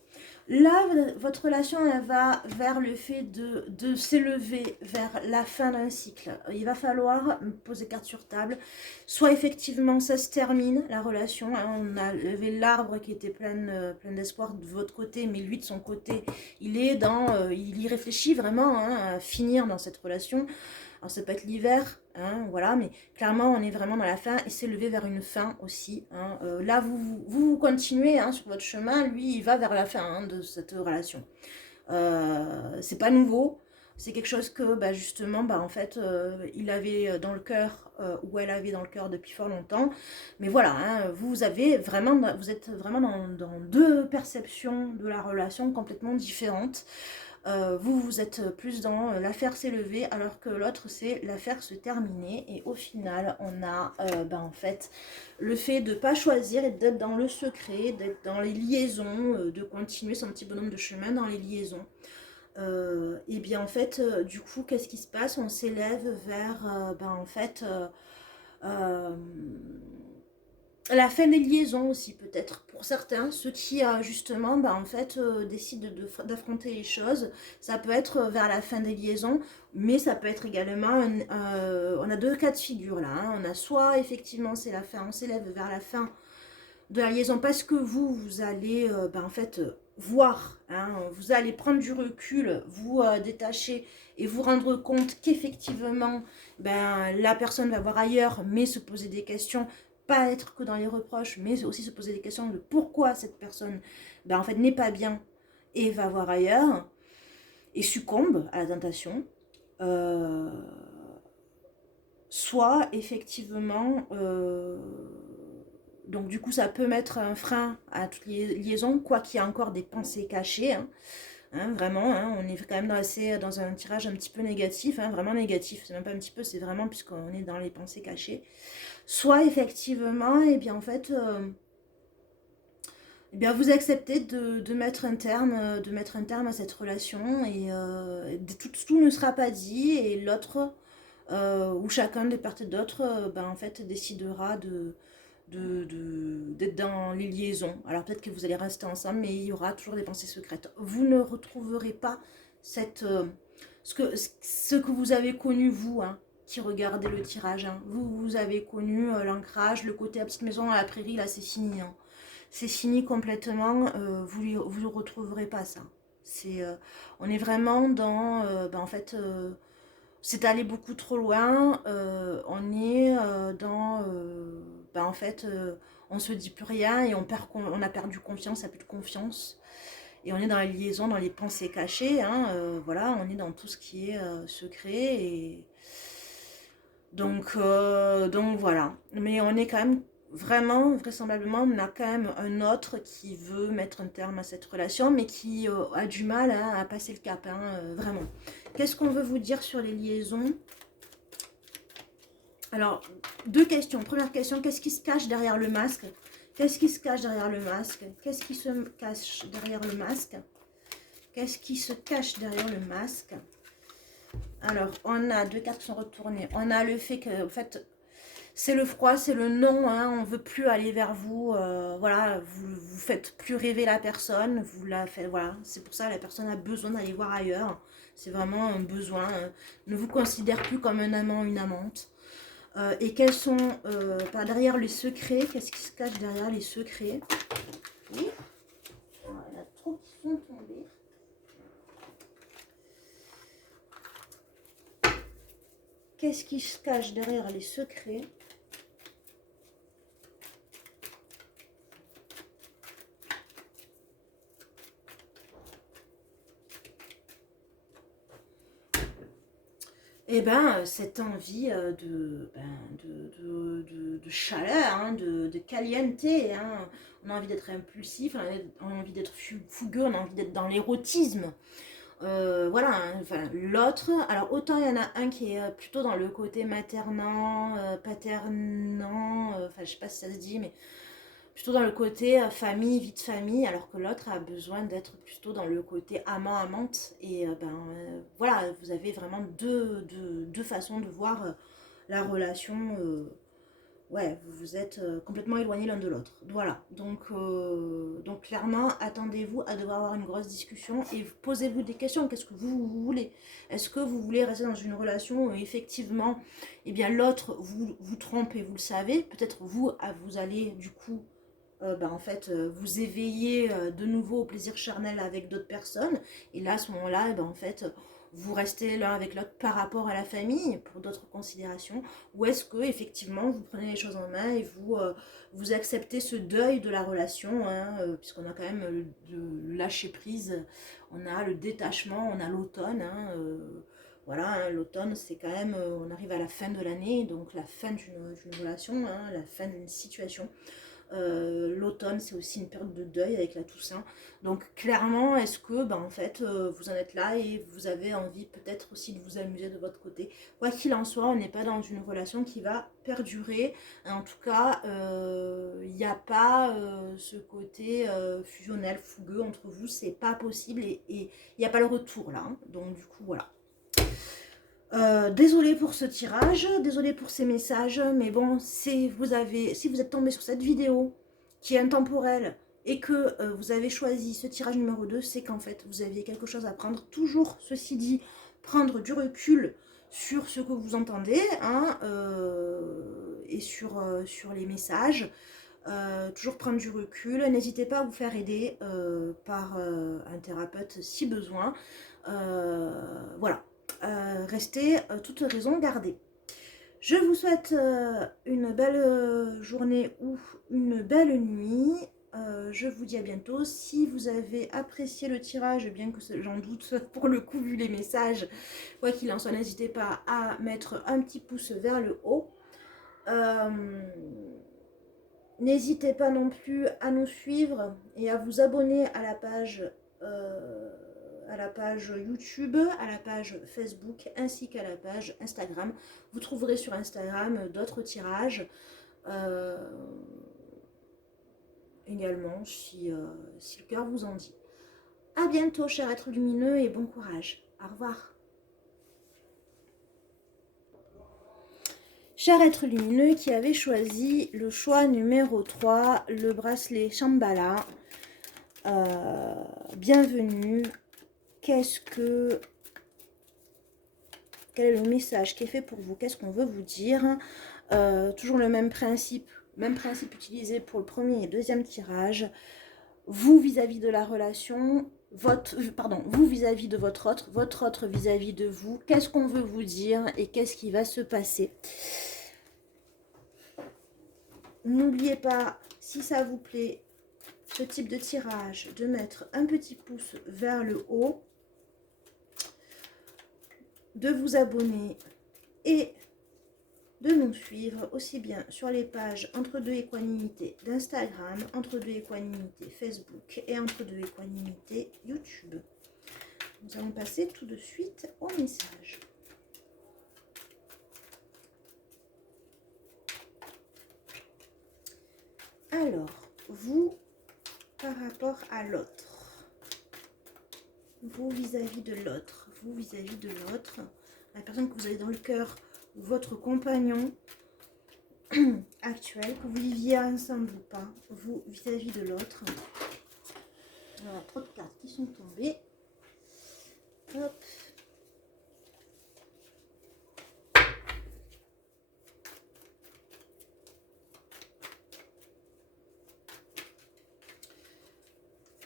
Là, votre relation, elle va vers le fait de s'élever vers la fin d'un cycle. Il va falloir poser carte sur table. Soit effectivement, ça se termine, la relation. Hein, on a levé l'arbre qui était plein d'espoir de votre côté, mais lui, de son côté, il y réfléchit vraiment hein, à finir dans cette relation. Alors ça peut être l'hiver, hein, voilà, mais clairement on est vraiment dans la fin et s'élever vers une fin aussi. Hein. Là vous continuez hein, sur votre chemin, lui il va vers la fin hein, de cette relation. C'est pas nouveau, c'est quelque chose que justement en fait il avait dans le cœur ou elle avait dans le cœur depuis fort longtemps. Mais voilà, hein, vous êtes vraiment dans deux perceptions de la relation complètement différentes. Vous êtes plus dans la faire s'élever alors que l'autre c'est la faire se terminer et au final on a en fait le fait de ne pas choisir et d'être dans le secret, d'être dans les liaisons, de continuer son petit bonhomme de chemin dans les liaisons. Et bien en fait du coup qu'est-ce qui se passe? On s'élève vers en fait la fin des liaisons aussi peut-être pour certains, ceux qui justement en fait décident d'affronter les choses. Ça peut être vers la fin des liaisons, mais ça peut être également on a deux cas de figure là hein. On a soit effectivement c'est la fin, on s'élève vers la fin de la liaison parce que vous allez en fait voir hein, vous allez prendre du recul, vous détacher et vous rendre compte qu'effectivement la personne va voir ailleurs mais se poser des questions, pas être que dans les reproches mais aussi se poser des questions de pourquoi cette personne en fait n'est pas bien et va voir ailleurs et succombe à la tentation. Soit effectivement donc du coup ça peut mettre un frein à toutes les liaisons, quoi qu'il y a encore des pensées cachées hein. Hein, vraiment, hein, on est quand même dans un tirage un petit peu négatif, hein, vraiment négatif, c'est même pas un petit peu, c'est vraiment puisqu'on est dans les pensées cachées. Soit effectivement, et bien en fait, vous acceptez de mettre un terme, à cette relation et tout ne sera pas dit et l'autre, ou chacun des parties d'autres, en fait décidera d'être dans les liaisons. Alors peut-être que vous allez rester ensemble, mais il y aura toujours des pensées secrètes. Vous ne retrouverez pas cette, ce que vous avez connu, vous, hein, qui regardez le tirage. Hein. Vous avez connu l'ancrage, le côté à petite maison à la prairie, là c'est fini. Hein. C'est fini complètement, vous ne retrouverez pas ça. On est vraiment dans, en fait, c'est allé beaucoup trop loin, on est dans, en fait, on se dit plus rien et on a perdu confiance, il n'y a plus de confiance. Et on est dans les liaisons, dans les pensées cachées, hein, voilà, on est dans tout ce qui est secret. Et donc voilà. Mais on est quand même vraiment, vraisemblablement, on a quand même un autre qui veut mettre un terme à cette relation, mais qui a du mal hein, à passer le cap, hein, vraiment. Qu'est-ce qu'on veut vous dire sur les liaisons? Alors, deux questions. Première question, qu'est-ce qui se cache derrière le masque? Qu'est-ce qui se cache derrière le masque? Qu'est-ce qui se cache derrière le masque? Qu'est-ce qui se cache derrière le masque? Alors, on a deux cartes qui sont retournées. On a le fait que, en fait, c'est le froid, c'est le non, hein, on ne veut plus aller vers vous, voilà, vous faites plus rêver la personne, vous la faites, voilà, c'est pour ça que la personne a besoin d'aller voir ailleurs, c'est vraiment un besoin, ne vous considère plus comme un amant, une amante. Et quels sont, par derrière les secrets, qu'est-ce qui se cache derrière les secrets? Oui, voilà, il y en a trop qui sont tombés. Qu'est-ce qui se cache derrière les secrets? Eh ben, cette envie de chaleur, hein, de caliente, hein. On a envie d'être impulsif, on a envie d'être fougueux, on a envie d'être dans l'érotisme. Voilà, hein, enfin, l'autre, alors autant il y en a un qui est plutôt dans le côté maternant, paternant, enfin je sais pas si ça se dit, mais plutôt dans le côté famille, vie de famille, alors que l'autre a besoin d'être plutôt dans le côté amant-amante. Et voilà, vous avez vraiment deux façons de voir la relation. Ouais, vous êtes complètement éloignés l'un de l'autre. Voilà, donc clairement, attendez-vous à devoir avoir une grosse discussion et posez-vous des questions. Qu'est-ce que vous voulez? Est-ce que vous voulez rester dans une relation où effectivement, eh bien l'autre vous trompe et vous le savez? Peut-être vous allez du coup en fait, vous éveillez de nouveau au plaisir charnel avec d'autres personnes. Et là, à ce moment-là, en fait, vous restez l'un avec l'autre par rapport à la famille, pour d'autres considérations. Ou est-ce que effectivement vous prenez les choses en main et vous acceptez ce deuil de la relation, hein, puisqu'on a quand même le lâcher prise, on a le détachement, on a l'automne. Hein, voilà, hein, l'automne, c'est quand même, on arrive à la fin de l'année, donc la fin d'une relation, hein, la fin d'une situation. L'automne, c'est aussi une période de deuil avec la Toussaint. Donc clairement, est-ce que en fait, vous en êtes là et vous avez envie peut-être aussi de vous amuser de votre côté? Quoi qu'il en soit, on n'est pas dans une relation qui va perdurer. En tout cas, il n'y a pas ce côté fusionnel, fougueux entre vous. C'est pas possible et il n'y a pas le retour là. Hein. Donc du coup, voilà. Désolée pour ce tirage, désolée pour ces messages, mais bon, si vous êtes tombé sur cette vidéo qui est intemporelle et que vous avez choisi ce tirage numéro 2, c'est qu'en fait, vous aviez quelque chose à prendre. Toujours, ceci dit, prendre du recul sur ce que vous entendez hein, et sur les messages. Toujours prendre du recul. N'hésitez pas à vous faire aider par un thérapeute si besoin. Voilà. Restez toutes raisons gardées. Je vous souhaite une belle journée ou une belle nuit. Je vous dis à bientôt. Si vous avez apprécié le tirage, bien que j'en doute pour le coup vu les messages, quoi qu'il en soit, n'hésitez pas à mettre un petit pouce vers le haut. N'hésitez pas non plus à nous suivre et à vous abonner à la page YouTube, à la page Facebook ainsi qu'à la page Instagram. Vous trouverez sur Instagram d'autres tirages également si le cœur vous en dit. A bientôt, chers êtres lumineux, et bon courage. Au revoir. Cher être lumineux qui avait choisi le choix numéro 3, le bracelet Shambhala. Bienvenue. Quel est le message qui est fait pour vous? Qu'est-ce qu'on veut vous dire? Toujours le même principe utilisé pour le premier et deuxième tirage. Vous vis-à-vis de la relation, vous vis-à-vis de votre autre vis-à-vis de vous. Qu'est-ce qu'on veut vous dire et qu'est-ce qui va se passer? N'oubliez pas, si ça vous plaît, ce type de tirage, de mettre un petit pouce vers le haut, de vous abonner et de nous suivre aussi bien sur les pages Entre deux équanimités d'Instagram, Entre deux équanimités Facebook et Entre deux équanimités YouTube. Nous allons passer tout de suite au message. Alors, vous, par rapport à l'autre, vous vis-à-vis de l'autre, la personne que vous avez dans le cœur, votre compagnon actuel, que vous viviez ensemble ou pas, vous vis-à-vis de l'autre. Voilà, trop de cartes qui sont tombées. Hop.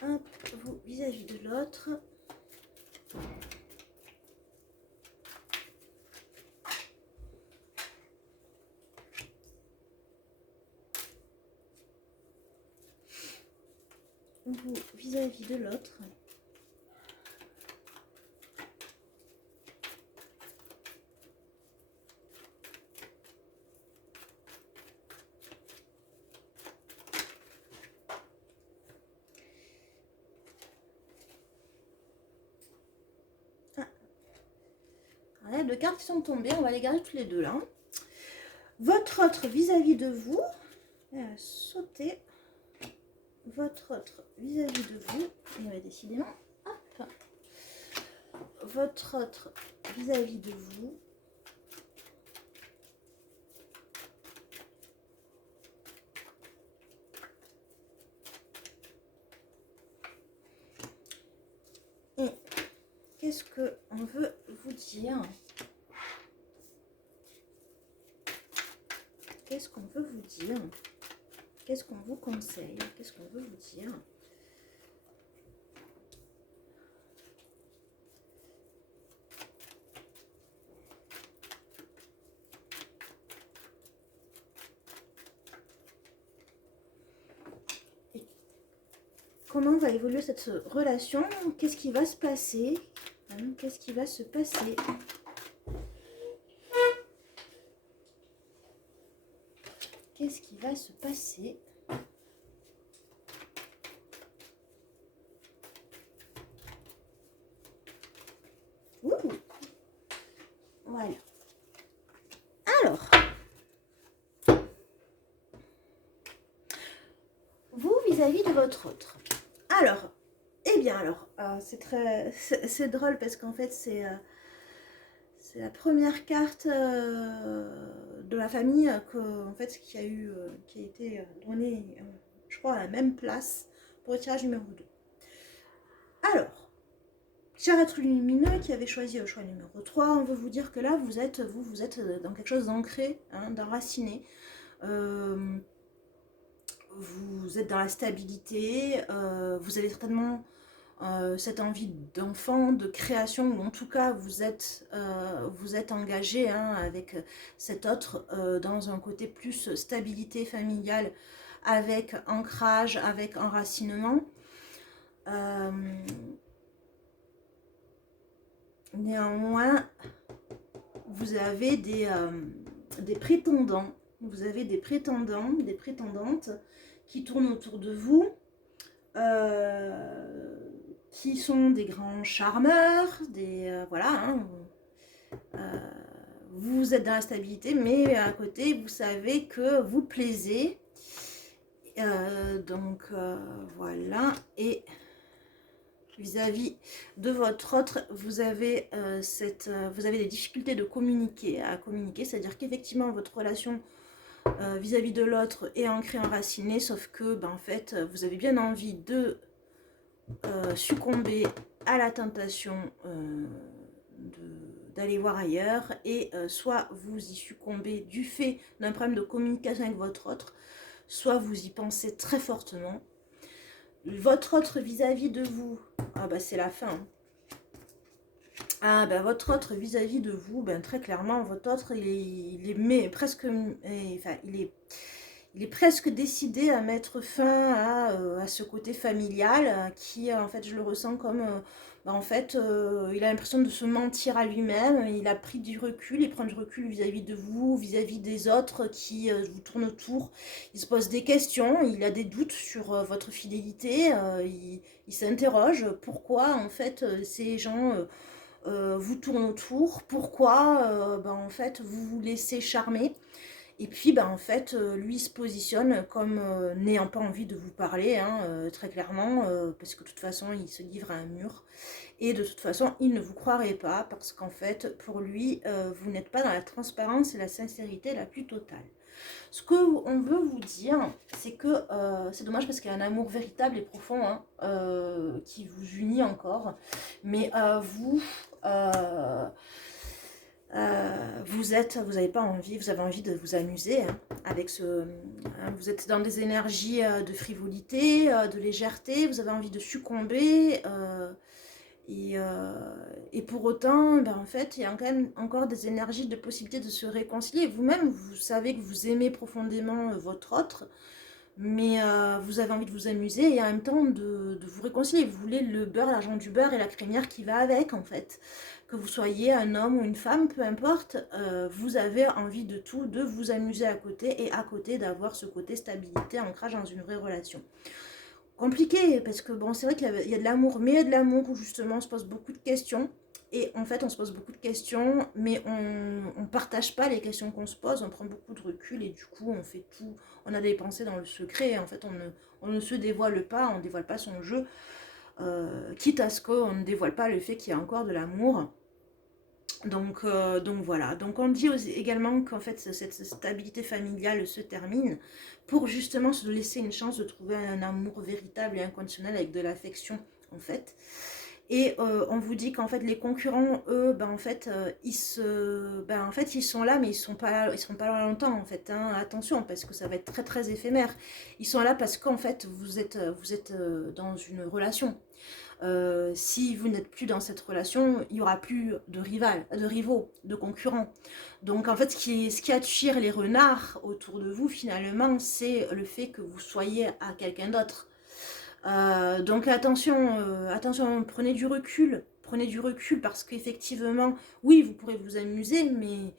Hop, vous vis-à-vis de l'autre. Vous vis-à-vis de l'autre. Voilà, deux cartes qui sont tombées, on va les garder toutes les deux là. Votre autre vis-à-vis de vous, sauter. Votre autre vis-à-vis de vous, et ouais, décidément, hop. Votre autre vis-à-vis de vous. Et qu'est-ce qu'on veut vous dire? Qu'est-ce qu'on veut vous dire? Qu'est-ce qu'on vous conseille? Qu'est-ce qu'on veut vous dire? Et comment va évoluer cette relation? Qu'est-ce qui va se passer? Qu'est-ce qui va se passer? Qu'est-ce qui va se passer? Ouh. Voilà. Alors, vous vis-à-vis de votre autre. Alors, eh bien alors, c'est drôle parce qu'en fait c'est la première carte de la famille qui a été donnée, je crois, à la même place pour le tirage numéro 2. Alors, cher être lumineux qui avait choisi le choix numéro 3, on veut vous dire que là, vous êtes dans quelque chose d'ancré, d'enraciné. Vous êtes dans la stabilité, vous avez certainement cette envie d'enfant, de création, ou en tout cas vous êtes engagé avec cet autre dans un côté plus stabilité familiale, avec ancrage, avec enracinement. Néanmoins, vous avez des prétendants, des prétendantes qui tournent autour de vous, qui sont des grands charmeurs, vous êtes dans la stabilité, mais à côté, vous savez que vous plaisez. Voilà, et vis-à-vis de votre autre, vous avez, vous avez des difficultés de à communiquer, c'est-à-dire qu'effectivement votre relation vis-à-vis de l'autre est ancrée, enracinée, sauf que ben, en fait vous avez bien envie de succomber à la tentation d'aller voir ailleurs, et soit vous y succombez du fait d'un problème de communication avec votre autre, soit vous y pensez très fortement. Votre autre vis-à-vis de vous, ah bah c'est la fin. Ah ben votre autre vis-à-vis de vous, ben très clairement votre autre presque, enfin il est presque décidé à mettre fin à ce côté familial qui en fait je le ressens comme ben, en fait il a l'impression de se mentir à lui-même, il a pris du recul, il prend du recul vis-à-vis de vous, vis-à-vis des autres qui vous tournent autour, il se pose des questions, il a des doutes sur votre fidélité, il s'interroge pourquoi en fait ces gens vous tourne autour, pourquoi ben, en fait vous vous laissez charmer, et puis ben, en fait lui se positionne comme n'ayant pas envie de vous parler, hein, très clairement, parce que de toute façon il se livre à un mur, et de toute façon il ne vous croirait pas, parce qu'en fait pour lui vous n'êtes pas dans la transparence et la sincérité la plus totale. Ce qu'on veut vous dire, c'est que c'est dommage parce qu'il y a un amour véritable et profond hein, qui vous unit encore. Mais vous avez pas envie, vous avez envie de vous amuser hein, avec vous êtes dans des énergies de frivolité, de légèreté, vous avez envie de succomber. Et pour autant, ben en fait, il y a quand même encore des énergies de possibilité de se réconcilier. Vous-même, vous savez que vous aimez profondément votre autre, mais vous avez envie de vous amuser et en même temps de vous réconcilier. Vous voulez le beurre, l'argent du beurre et la crémière qui va avec, en fait. Que vous soyez un homme ou une femme, peu importe, vous avez envie de tout, de vous amuser à côté, et à côté d'avoir ce côté stabilité, ancrage dans une vraie relation. Compliqué, parce que bon, c'est vrai qu'il y a de l'amour, mais il y a de l'amour où justement on se pose beaucoup de questions. Et en fait, on se pose beaucoup de questions, mais on ne partage pas les questions qu'on se pose, on prend beaucoup de recul et du coup, on fait tout. On a des pensées dans le secret, en fait, on ne se dévoile pas, on ne dévoile pas son jeu, quitte à ce qu'on ne dévoile pas le fait qu'il y a encore de l'amour. Donc voilà, donc on dit également qu'en fait cette stabilité familiale se termine pour justement se laisser une chance de trouver un amour véritable et inconditionnel avec de l'affection en fait. Et on vous dit qu'en fait les concurrents, eux, ben en fait, ils sont là, mais ils seront pas là longtemps en fait. Hein. Attention, parce que ça va être très très éphémère. Ils sont là parce qu'en fait vous êtes dans une relation. Si vous n'êtes plus dans cette relation, il n'y aura plus de rivaux, de concurrents. Donc en fait, ce qui attire les renards autour de vous, finalement, c'est le fait que vous soyez à quelqu'un d'autre. Donc attention, prenez du recul. Prenez du recul parce qu'effectivement, oui, vous pourrez vous amuser, mais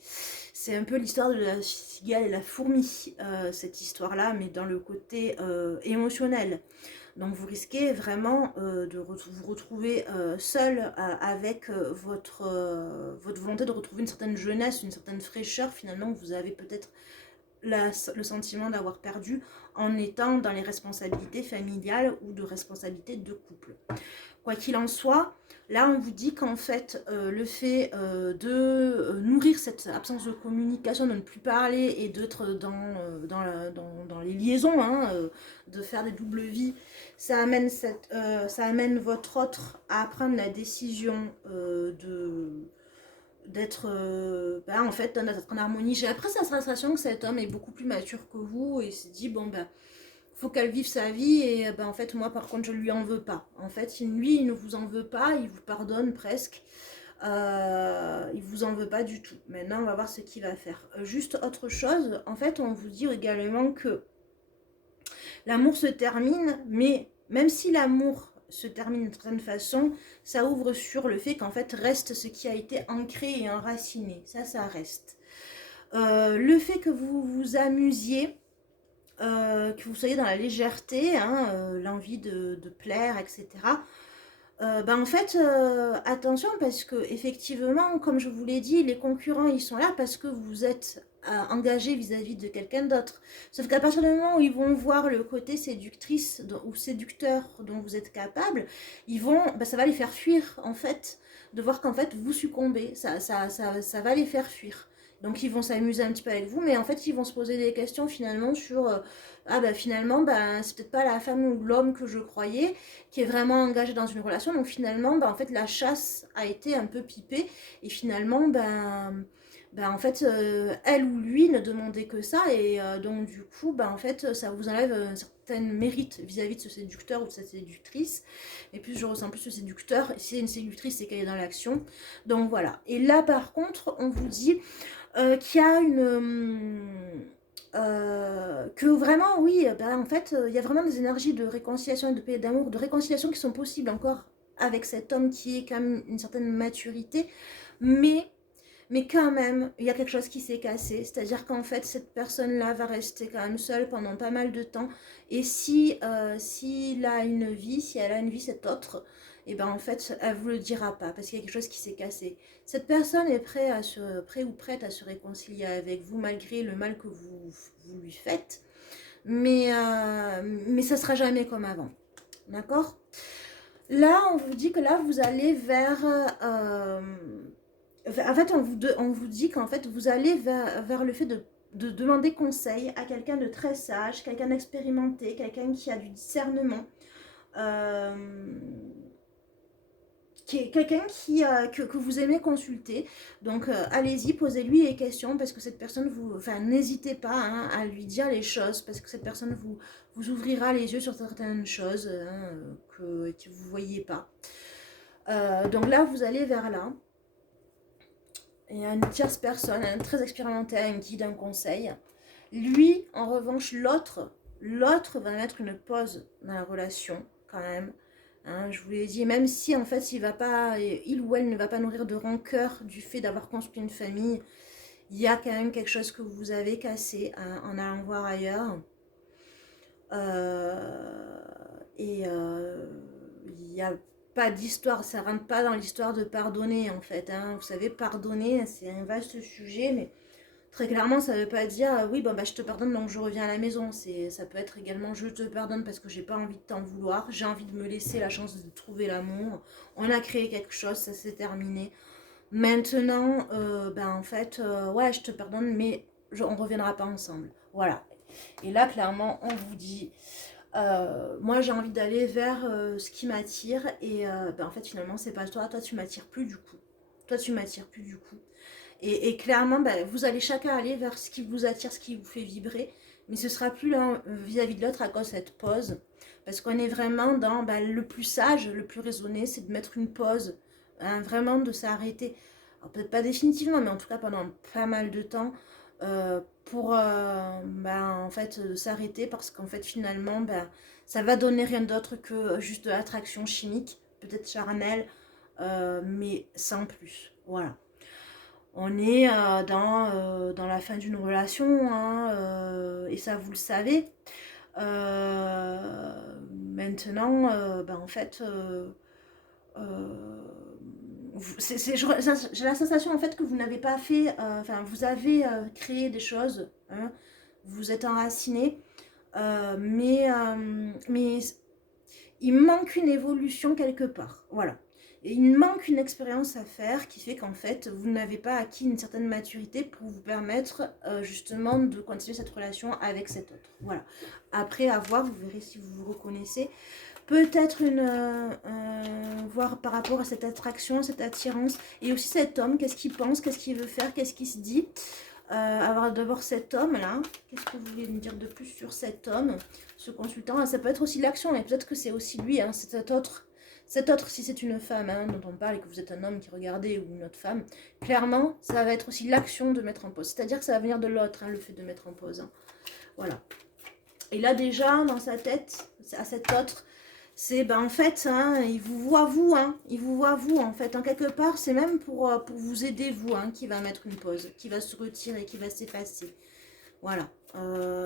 c'est un peu l'histoire de la cigale et la fourmi, cette histoire-là, mais dans le côté émotionnel. Donc vous risquez vraiment de vous retrouver seul avec votre volonté de retrouver une certaine jeunesse, une certaine fraîcheur finalement que vous avez peut-être le sentiment d'avoir perdu en étant dans les responsabilités familiales ou de responsabilités de couple. Quoi qu'il en soit, là on vous dit qu'en fait le fait de nourrir cette absence de communication, de ne plus parler et d'être dans les liaisons, hein, de faire des doubles vies, ça amène votre autre à prendre la décision d'être en fait d'être en harmonie. J'ai après cette sensation que cet homme est beaucoup plus mature que vous et s'est dit bon ben faut qu'elle vive sa vie et ben en fait moi par contre je lui en veux pas. En fait lui il ne vous en veut pas, il vous pardonne presque. Il vous en veut pas du tout. Maintenant on va voir ce qu'il va faire. Juste autre chose, en fait on vous dit également que l'amour se termine, mais même si l'amour se termine d'une certaine façon, ça ouvre sur le fait qu'en fait reste ce qui a été ancré et enraciné. Ça reste. Le fait que vous vous amusiez, que vous soyez dans la légèreté, hein, l'envie de plaire, etc., En fait, attention parce que effectivement, comme je vous l'ai dit, les concurrents, ils sont là parce que vous êtes engagé vis-à-vis de quelqu'un d'autre. Sauf qu'à partir du moment où ils vont voir le côté séductrice ou séducteur dont vous êtes capable, ça va les faire fuir, en fait, de voir qu'en fait, vous succombez. Ça va les faire fuir. Donc, ils vont s'amuser un petit peu avec vous, mais en fait, ils vont se poser des questions finalement sur ah bah finalement, c'est peut-être pas la femme ou l'homme que je croyais qui est vraiment engagé dans une relation. Donc finalement, en fait, la chasse a été un peu pipée. Et finalement, en fait, elle ou lui ne demandait que ça. Et donc du coup, en fait, ça vous enlève un certain mérite vis-à-vis de ce séducteur ou de cette séductrice. Et plus je ressens plus ce séducteur. Si c'est une séductrice, c'est qu'elle est dans l'action. Donc voilà. Et là, par contre, on vous dit qu'il y a que vraiment, oui, en fait, il y a vraiment des énergies de réconciliation et de paix et d'amour, de réconciliation qui sont possibles encore avec cet homme qui est quand même une certaine maturité, mais, mais quand même, il y a quelque chose qui s'est cassé, c'est-à-dire qu'en fait, cette personne-là va rester quand même seule pendant pas mal de temps, et si elle a une vie, cette autre, et en fait, elle vous le dira pas, parce qu'il y a quelque chose qui s'est cassé. Cette personne est prêt ou prête à se réconcilier avec vous malgré le mal que vous lui faites, mais ça sera jamais comme avant. D'accord? Là, on vous dit que là, vous allez vers... en fait, on vous dit qu'en fait, vous allez vers le fait de demander conseil à quelqu'un de très sage, quelqu'un d'expérimenté, quelqu'un qui a du discernement. Euh, quelqu'un que vous aimez consulter. Donc allez-y, posez-lui les questions parce que cette personne n'hésitez pas hein, à lui dire les choses parce que cette personne vous ouvrira les yeux sur certaines choses que vous ne voyez pas. Donc là, vous allez vers là. Il y a une tierce personne, un très expérimenté, un guide, un conseil. Lui, en revanche, l'autre va mettre une pause dans la relation quand même. Hein, je vous l'ai dit, même si en fait il ou elle ne va pas nourrir de rancœur du fait d'avoir construit une famille, il y a quand même quelque chose que vous avez cassé hein, en allant voir ailleurs. Euh, il n'y a pas d'histoire, ça rentre pas dans l'histoire de pardonner en fait. Hein. Vous savez, pardonner, c'est un vaste sujet, mais très clairement, ça ne veut pas dire oui, je te pardonne donc je reviens à la maison. Ça peut être également je te pardonne parce que j'ai pas envie de t'en vouloir, j'ai envie de me laisser la chance de trouver l'amour. On a créé quelque chose, ça s'est terminé. Maintenant, en fait, ouais, je te pardonne, mais on reviendra pas ensemble. Voilà. Et là, clairement, on vous dit moi j'ai envie d'aller vers ce qui m'attire et en fait finalement c'est pas toi tu m'attires plus du coup. Toi tu m'attires plus du coup. Et clairement, vous allez chacun aller vers ce qui vous attire, ce qui vous fait vibrer. Mais ce sera plus l'un vis-à-vis de l'autre à cause de cette pause. Parce qu'on est vraiment dans le plus sage, le plus raisonné, c'est de mettre une pause. Hein, vraiment de s'arrêter. Alors peut-être pas définitivement, mais en tout cas pendant pas mal de temps. Pour en fait s'arrêter parce qu'en fait finalement ça va donner rien d'autre que juste de l'attraction chimique, peut-être charnelle, mais sans plus. Voilà. On est dans la fin d'une relation, hein, et ça vous le savez. Maintenant, en fait, j'ai la sensation en fait que vous n'avez pas fait, vous avez créé des choses, hein, vous êtes enraciné, mais il manque une évolution quelque part. Voilà. Et il manque une expérience à faire qui fait qu'en fait, vous n'avez pas acquis une certaine maturité pour vous permettre justement de continuer cette relation avec cet autre. Voilà. Après, à voir, vous verrez si vous vous reconnaissez. Peut-être voir par rapport à cette attraction, cette attirance. Et aussi cet homme, qu'est-ce qu'il pense, qu'est-ce qu'il veut faire, qu'est-ce qu'il se dit. Avoir d'abord cet homme-là. Qu'est-ce que vous voulez me dire de plus sur cet homme, ce consultant? Ça peut être aussi l'action, et peut-être que c'est aussi lui, hein, c'est cet autre. Cet autre, si c'est une femme hein, dont on parle et que vous êtes un homme qui regardez ou une autre femme, clairement, ça va être aussi l'action de mettre en pause. C'est-à-dire que ça va venir de l'autre, hein, le fait de mettre en pause. Hein. Voilà. Et là, déjà, dans sa tête, à cet autre, c'est, en fait, hein, il vous voit vous, hein, il vous voit vous, en fait. En quelque part, c'est même pour vous aider, vous, hein, qui va mettre une pause, qui va se retirer, qui va s'effacer. Voilà.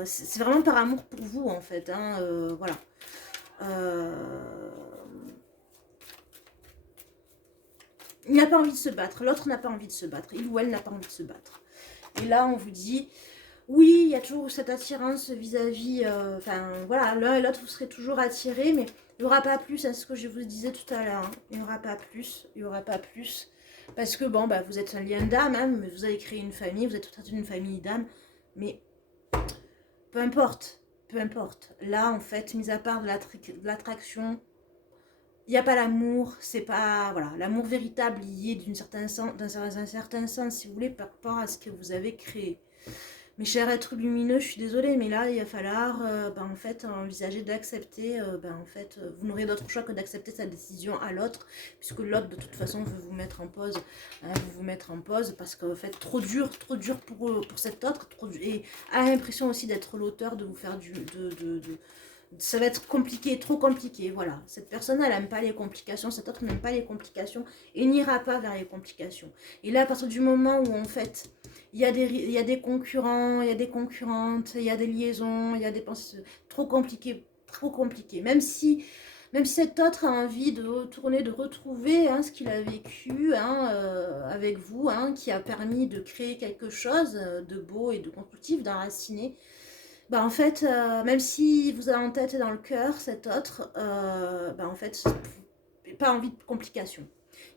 C'est vraiment par amour pour vous, en fait. Hein, voilà. Il n'a pas envie de se battre, l'autre n'a pas envie de se battre, il ou elle n'a pas envie de se battre. Et là, on vous dit, oui, il y a toujours cette attirance vis-à-vis, enfin, voilà, l'un et l'autre, vous serez toujours attirés, mais il n'y aura pas plus, c'est ce que je vous disais tout à l'heure, hein. Il n'y aura pas plus, il n'y aura pas plus, parce que, bon, bah, vous êtes un lien d'âme, hein, mais vous avez créé une famille, vous êtes toute une famille d'âme, mais peu importe, peu importe. Là, en fait, mis à part de l'attraction, il n'y a pas l'amour, c'est pas, voilà, l'amour véritable lié dans un certain sens, si vous voulez, par rapport à ce que vous avez créé. Mes chers êtres lumineux, je suis désolée, mais là, il va falloir en fait, envisager d'accepter, en fait, vous n'aurez d'autre choix que d'accepter sa décision à l'autre, puisque l'autre, de toute façon, veut vous mettre en pause, hein, veut vous mettre en pause, parce qu'en fait, trop dur pour cet autre, et a l'impression aussi d'être l'auteur, de vous faire ça va être compliqué, trop compliqué, voilà. Cette personne, elle n'aime pas les complications, cet autre n'aime pas les complications, et n'ira pas vers les complications. Et là, à partir du moment où, en fait, il y a des concurrents, il y a des concurrentes, il y a des liaisons, il y a des pensées trop compliquées, trop compliquées. Même si cet autre a envie de retourner, de retrouver hein, ce qu'il a vécu hein, avec vous, hein, qui a permis de créer quelque chose de beau et de constructif, d'enraciné, en fait, même si vous avez en tête et dans le cœur cet autre, en fait, pas envie de complications.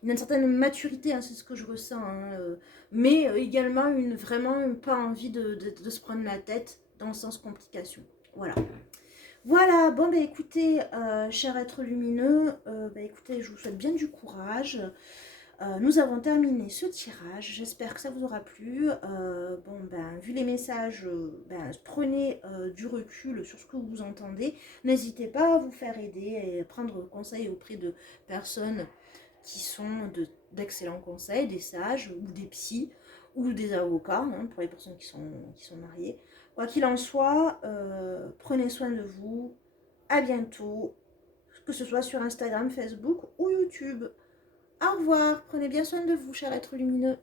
Il y a une certaine maturité, hein, c'est ce que je ressens, hein, mais également vraiment pas envie de se prendre la tête dans le sens complication. Voilà. Voilà, bon écoutez, cher être lumineux, écoutez, je vous souhaite bien du courage. Nous avons terminé ce tirage, j'espère que ça vous aura plu. Vu les messages, prenez du recul sur ce que vous entendez. N'hésitez pas à vous faire aider et prendre conseil auprès de personnes qui sont d'excellents conseils, des sages ou des psys ou des avocats, hein, pour les personnes qui sont mariées. Quoi qu'il en soit, prenez soin de vous. À bientôt, que ce soit sur Instagram, Facebook ou YouTube. Au revoir, prenez bien soin de vous, cher être lumineux.